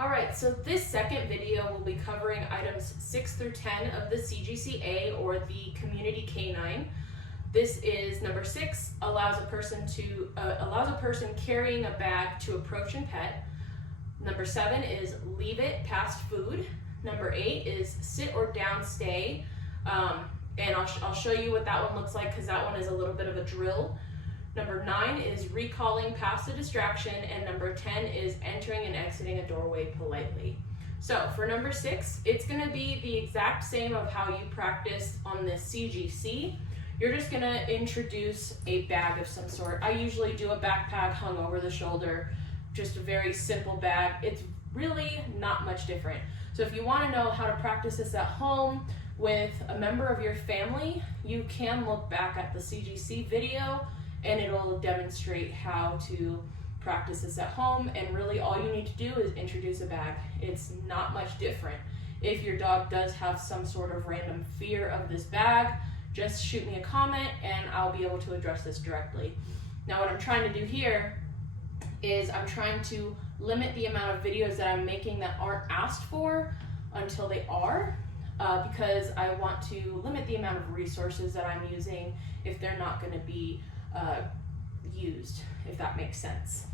All right, so this second video will be covering items 6 through 10 of the CGCA, or the Community Canine. This is number 6, allows a person carrying a bag to approach and pet. Number 7 is leave it past food. Number 8 is sit or down stay. And I'll show you what that one looks like, because that one is a little bit of a drill. Number 9 is recalling past a distraction, and number 10 is entering and exiting a doorway politely. So for number 6, it's going to be the exact same of how you practiced on the CGC. You're just going to introduce a bag of some sort. I usually do a backpack hung over the shoulder, just a very simple bag. It's really not much different. So if you want to know how to practice this at home with a member of your family, you can look back at the CGC video and it'll demonstrate how to practice this at home. And really all you need to do is introduce a bag. It's not much different. If your dog does have some sort of random fear of this bag, just shoot me a comment and I'll be able to address this directly. Now what I'm trying to do here is I'm trying to limit the amount of videos that I'm making that aren't asked for until they are, because I want to limit the amount of resources that I'm using if they're not going to be used, if that makes sense.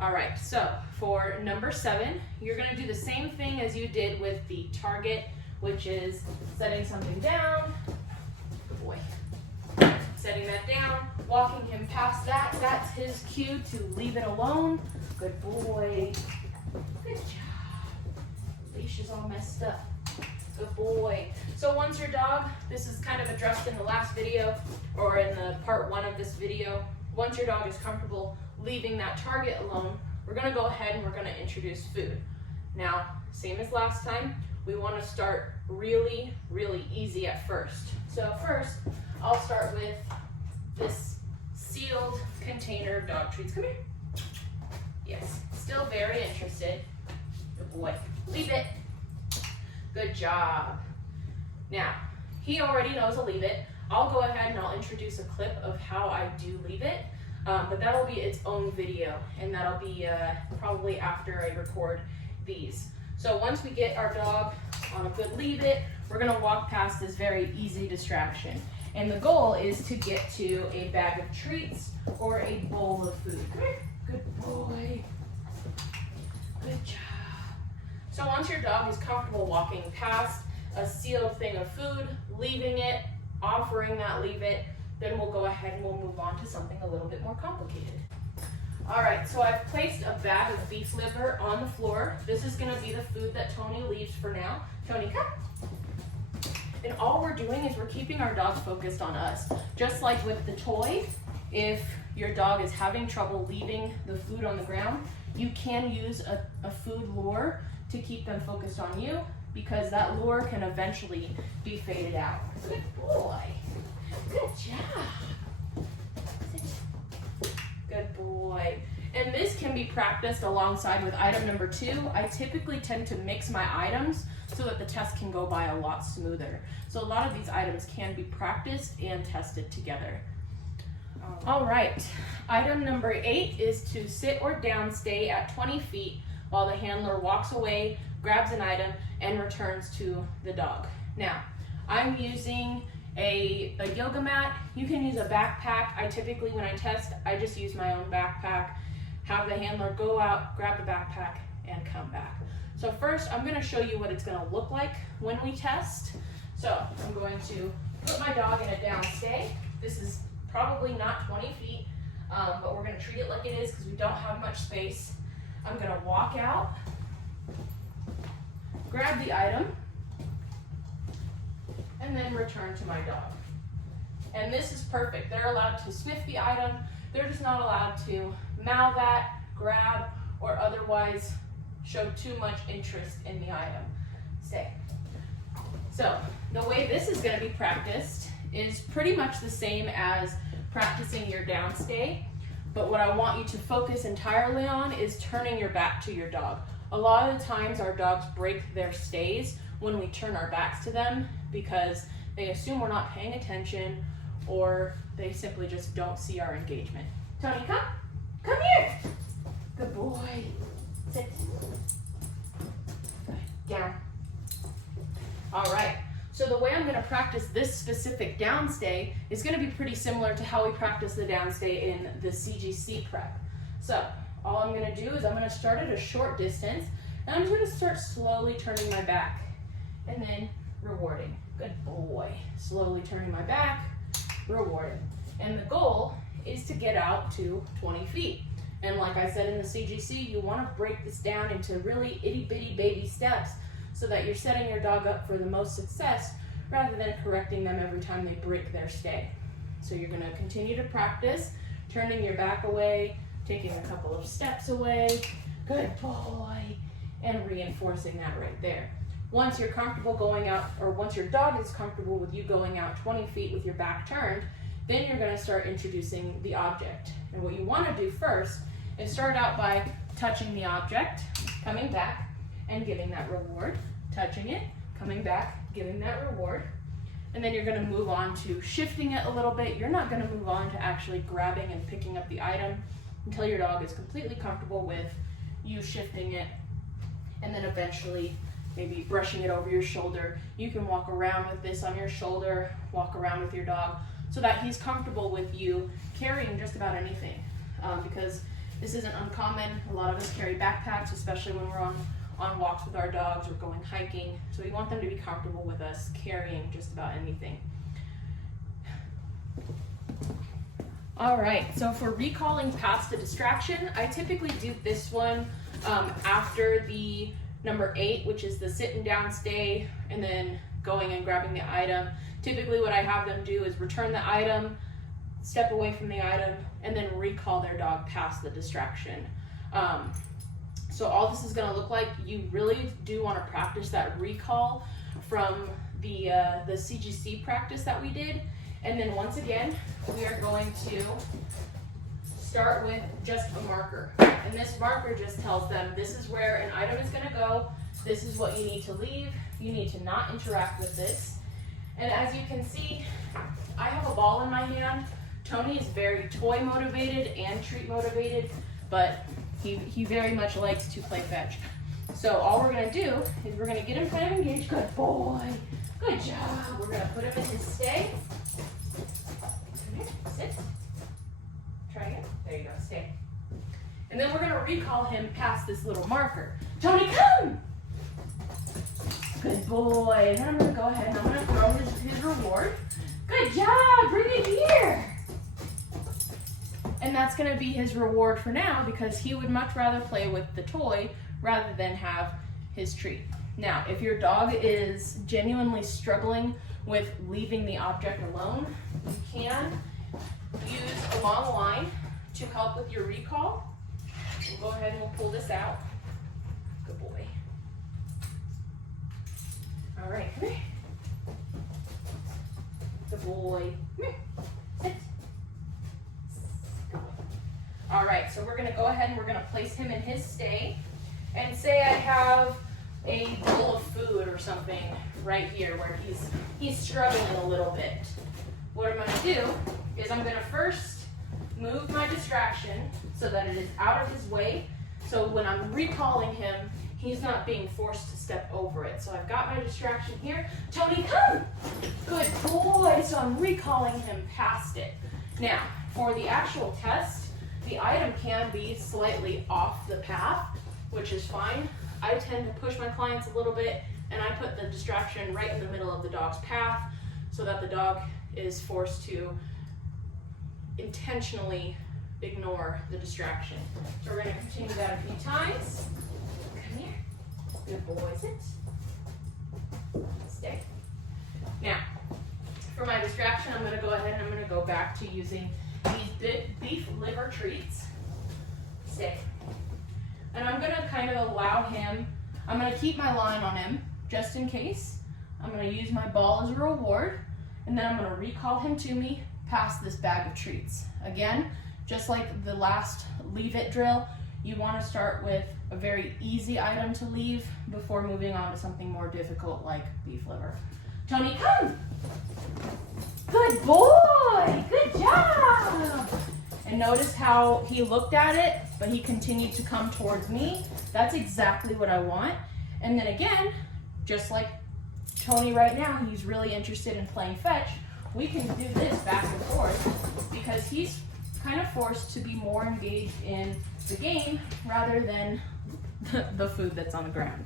All right, so for number 7, you're going to do the same thing as you did with the target, which is setting something down. Good boy. Setting that down, walking him past that. That's his cue to leave it alone. Good boy. Good job. Leash is all messed up. Good boy. So once your dog, this is kind of addressed in the last video or in the part 1 of this video, once your dog is comfortable leaving that target alone, we're going to go ahead and we're going to introduce food. Now, same as last time, we want to start really, really easy at first. So first, I'll start with this sealed container of dog treats. Come here. Yes, still very interested. Good boy. Leave it. Good job. Now, he already knows a leave it. I'll go ahead and I'll introduce a clip of how I do leave it, but that'll be its own video, and that'll be probably after I record these. So once we get our dog on a good leave it, we're gonna walk past this very easy distraction. And the goal is to get to a bag of treats or a bowl of food. Come here. Good boy. Good job. So once your dog is comfortable walking past a sealed thing of food, leaving it, offering that leave it, then we'll go ahead and we'll move on to something a little bit more complicated. All right, so I've placed a bag of beef liver on the floor. This is gonna be the food that Tony leaves for now. Tony, come. And all we're doing is we're keeping our dogs focused on us. Just like with the toy, if your dog is having trouble leaving the food on the ground, you can use a food lure to keep them focused on you, because that lure can eventually be faded out. Good boy. Good job. Good boy. And this can be practiced alongside with item number 2. I typically tend to mix my items so that the test can go by a lot smoother. So a lot of these items can be practiced and tested together. All right, item number 8 is to sit or down stay at 20 feet while the handler walks away, grabs an item, and returns to the dog. Now, I'm using a yoga mat. You can use a backpack. I typically, when I test, I just use my own backpack, have the handler go out, grab the backpack, and come back. So first, I'm gonna show you what it's gonna look like when we test. So I'm going to put my dog in a down stay. This is probably not 20 feet, but we're gonna treat it like it is because we don't have much space. I'm gonna walk out, grab the item, and then return to my dog. And this is perfect. They're allowed to sniff the item. They're just not allowed to mouth at, grab, or otherwise show too much interest in the item. Stay. So the way this is going to be practiced is pretty much the same as practicing your down stay, but what I want you to focus entirely on is turning your back to your dog. A lot of the times our dogs break their stays when we turn our backs to them because they assume we're not paying attention or they simply just don't see our engagement. Tony, come here. Good boy. Sit. practice this specific downstay is going to be pretty similar to how we practice the downstay in the CGC prep. So all I'm going to do is I'm going to start at a short distance, and I'm just going to start slowly turning my back and then rewarding. Good boy. Slowly turning my back, rewarding. And the goal is to get out to 20 feet. And like I said in the CGC, you want to break this down into really itty bitty baby steps so that you're setting your dog up for the most success rather than correcting them every time they break their stay. So you're going to continue to practice turning your back away, taking a couple of steps away, good boy, and reinforcing that right there. Once you're comfortable going out, or once your dog is comfortable with you going out 20 feet with your back turned, then you're going to start introducing the object. And what you want to do first is start out by touching the object, coming back, and giving that reward, touching it, coming back, giving that reward, and then you're going to move on to shifting it a little bit. You're not going to move on to actually grabbing and picking up the item until your dog is completely comfortable with you shifting it, and then eventually maybe brushing it over your shoulder. You can walk around with this on your shoulder, walk around with your dog so that he's comfortable with you carrying just about anything, because this isn't uncommon. A lot of us carry backpacks, especially when we're on walks with our dogs or going hiking. So we want them to be comfortable with us carrying just about anything. All right, so if we're recalling past the distraction, I typically do this one after the number 8, which is the sit and down stay, and then going and grabbing the item. Typically what I have them do is return the item, step away from the item, and then recall their dog past the distraction. So all this is going to look like, you really do want to practice that recall from the CGC practice that we did. And then once again, we are going to start with just a marker. And this marker just tells them this is where an item is going to go. This is what you need to leave. You need to not interact with this. And as you can see, I have a ball in my hand. Tony is very toy motivated and treat motivated, but he very much likes to play fetch. So all we're going to do is we're going to get him kind of engaged. Good boy. Good job. We're going to put him in his stay. Come here. Sit. Try again. There you go. Stay. And then we're going to recall him past this little marker. Tony, come! Good boy. And then I'm going to go ahead and I'm going to throw his reward. Good job. Bring it here. And that's going to be his reward for now, because he would much rather play with the toy rather than have his treat. Now, if your dog is genuinely struggling with leaving the object alone, you can use a long line to help with your recall. We'll go ahead and we'll pull this out. Good boy. All right, come here. Good boy. Come here. Sit. All right, so we're going to go ahead and we're going to place him in his stay. And say I have a bowl of food or something right here where he's struggling a little bit. What I'm going to do is I'm going to first move my distraction so that it is out of his way. So when I'm recalling him, he's not being forced to step over it. So I've got my distraction here. Tony, come! Good boy. So I'm recalling him past it. Now, for the actual test, the item can be slightly off the path, which is fine. I tend to push my clients a little bit, and I put the distraction right in the middle of the dog's path so that the dog is forced to intentionally ignore the distraction. So we're going to continue that a few times. Come here. Good boy, sit. Stay. Now, for my distraction, I'm going to go ahead and I'm going to go back to using these beef liver treats. Stay. And I'm going to kind of allow him, I'm going to keep my line on him just in case. I'm going to use my ball as a reward, and then I'm going to recall him to me past this bag of treats. Again, just like the last leave it drill, you want to start with a very easy item to leave before moving on to something more difficult like beef liver. Tony, come! Good boy! Good job! And notice how he looked at it, but he continued to come towards me. That's exactly what I want. And then again, just like Tony right now, he's really interested in playing fetch. We can do this back and forth because he's kind of forced to be more engaged in the game rather than the food that's on the ground.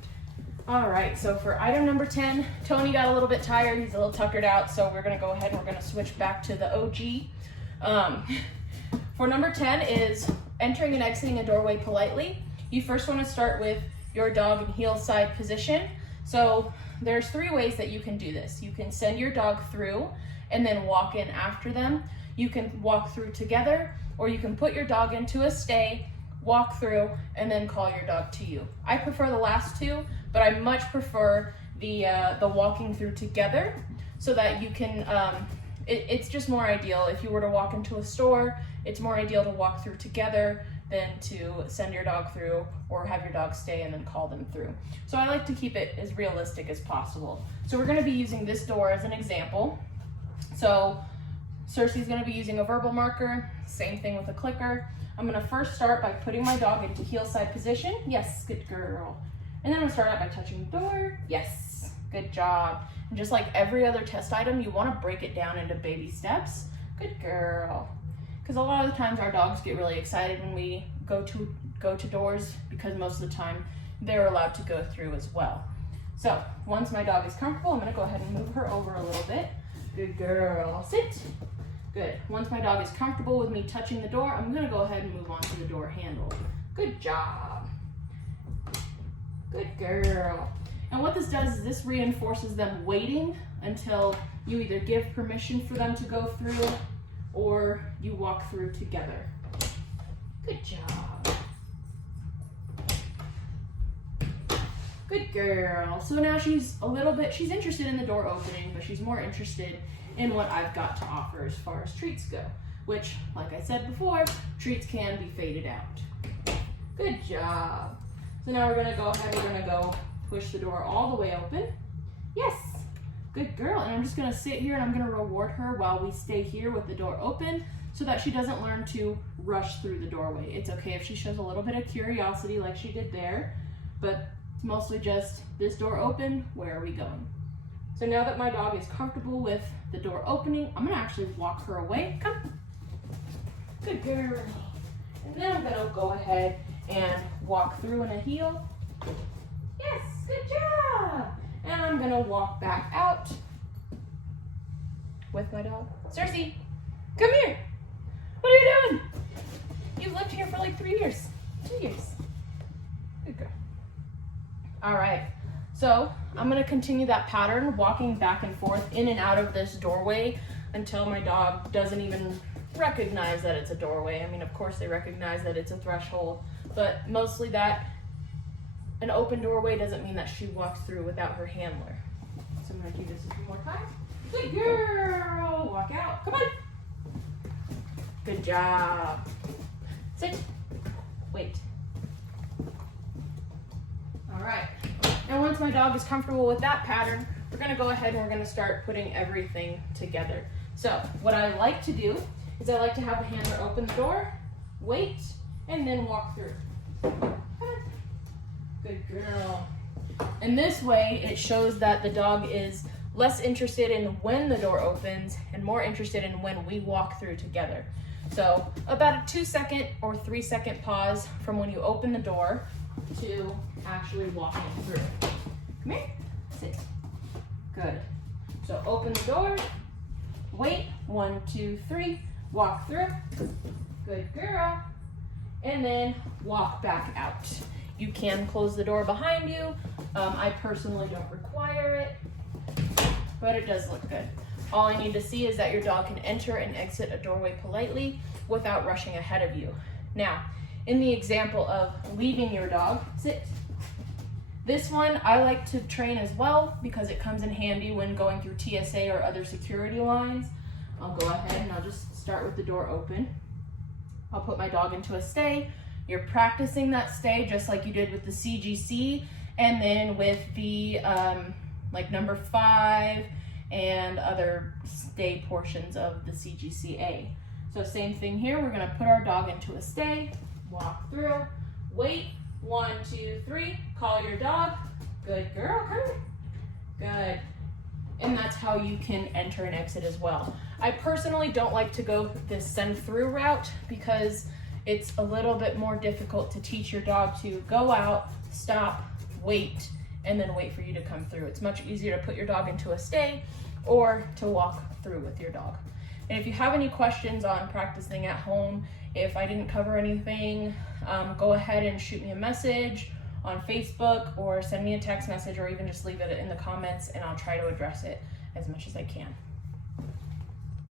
All right, so for item number 10, Tony got a little bit tired. He's a little tuckered out, so we're gonna go ahead and we're gonna switch back to the OG. For number 10 is entering and exiting a doorway politely. You first wanna start with your dog in heel side position. So there's 3 ways that you can do this. You can send your dog through and then walk in after them. You can walk through together, or you can put your dog into a stay, walk through, and then call your dog to you. I prefer the last 2, but I much prefer the walking through together so that you can, it's just more ideal. If you were to walk into a store, it's more ideal to walk through together than to send your dog through or have your dog stay and then call them through. So I like to keep it as realistic as possible. So we're gonna be using this door as an example. So Cersei's gonna be using a verbal marker, same thing with a clicker. I'm gonna first start by putting my dog into heel side position. Yes, good girl. And then I'm gonna start out by touching the door. Yes, good job. And just like every other test item, you wanna break it down into baby steps. Good girl. Because a lot of the times our dogs get really excited when we go to doors because most of the time they're allowed to go through as well. So once my dog is comfortable, I'm gonna go ahead and move her over a little bit. Good girl, sit. Good. Once my dog is comfortable with me touching the door, I'm gonna go ahead and move on to the door handle. Good job. Good girl. And what this does is this reinforces them waiting until you either give permission for them to go through or you walk through together. Good job. Good girl. So now she's interested in the door opening, but she's more interested in what I've got to offer as far as treats go, which, like I said before, treats can be faded out. Good job. So now we're gonna go ahead, we're gonna go push the door all the way open. Yes, good girl. And I'm just gonna sit here and I'm gonna reward her while we stay here with the door open so that she doesn't learn to rush through the doorway. It's okay if she shows a little bit of curiosity like she did there, but it's mostly just this door open, where are we going? So now that my dog is comfortable with the door opening, I'm gonna actually walk her away. Come. Good girl. And then I'm gonna go ahead and walk through in a heel. Yes, good job. And I'm gonna walk back out with my dog. Cersei, come here. What are you doing? You've lived here for like 3 years, 2 years. Good girl. All right. So I'm gonna continue that pattern, walking back and forth in and out of this doorway until my dog doesn't even recognize that it's a doorway. I mean, of course they recognize that it's a threshold, but mostly that an open doorway doesn't mean that she walks through without her handler. So I'm gonna do this a few more times. Good girl, walk out, come on. Good job. Sit, wait. All right. And once my dog is comfortable with that pattern, we're gonna go ahead and we're gonna start putting everything together. So what I like to do is I like to have the handler open the door, wait, and then walk through. Good girl. And this way it shows that the dog is less interested in when the door opens and more interested in when we walk through together. So about a 2-second or 3-second pause from when you open the door to actually walking through. Come here, sit. Good. So open the door, wait, 1, 2, 3, walk through. Good girl. And then walk back out. You can close the door behind you. I personally don't require it, but it does look good. All I need to see is that your dog can enter and exit a doorway politely without rushing ahead of you. Now, in the example of leaving your dog, sit. This one I like to train as well because it comes in handy when going through TSA or other security lines. I'll go ahead and I'll just start with the door open. I'll put my dog into a stay. You're practicing that stay just like you did with the CGC and then with the like number 5 and other stay portions of the CGCA. So same thing here, we're gonna put our dog into a stay, walk through, wait, 1, 2, 3, call your dog. Good girl, come here. Good. and that's how you can enter and exit as well. I personally don't like to go this send through route because it's a little bit more difficult to teach your dog to go out, stop, wait, and then wait for you to come through. It's much easier to put your dog into a stay or to walk through with your dog. And if you have any questions on practicing at home, if I didn't cover anything, go ahead and shoot me a message on Facebook or send me a text message, or even just leave it in the comments and I'll try to address it as much as I can.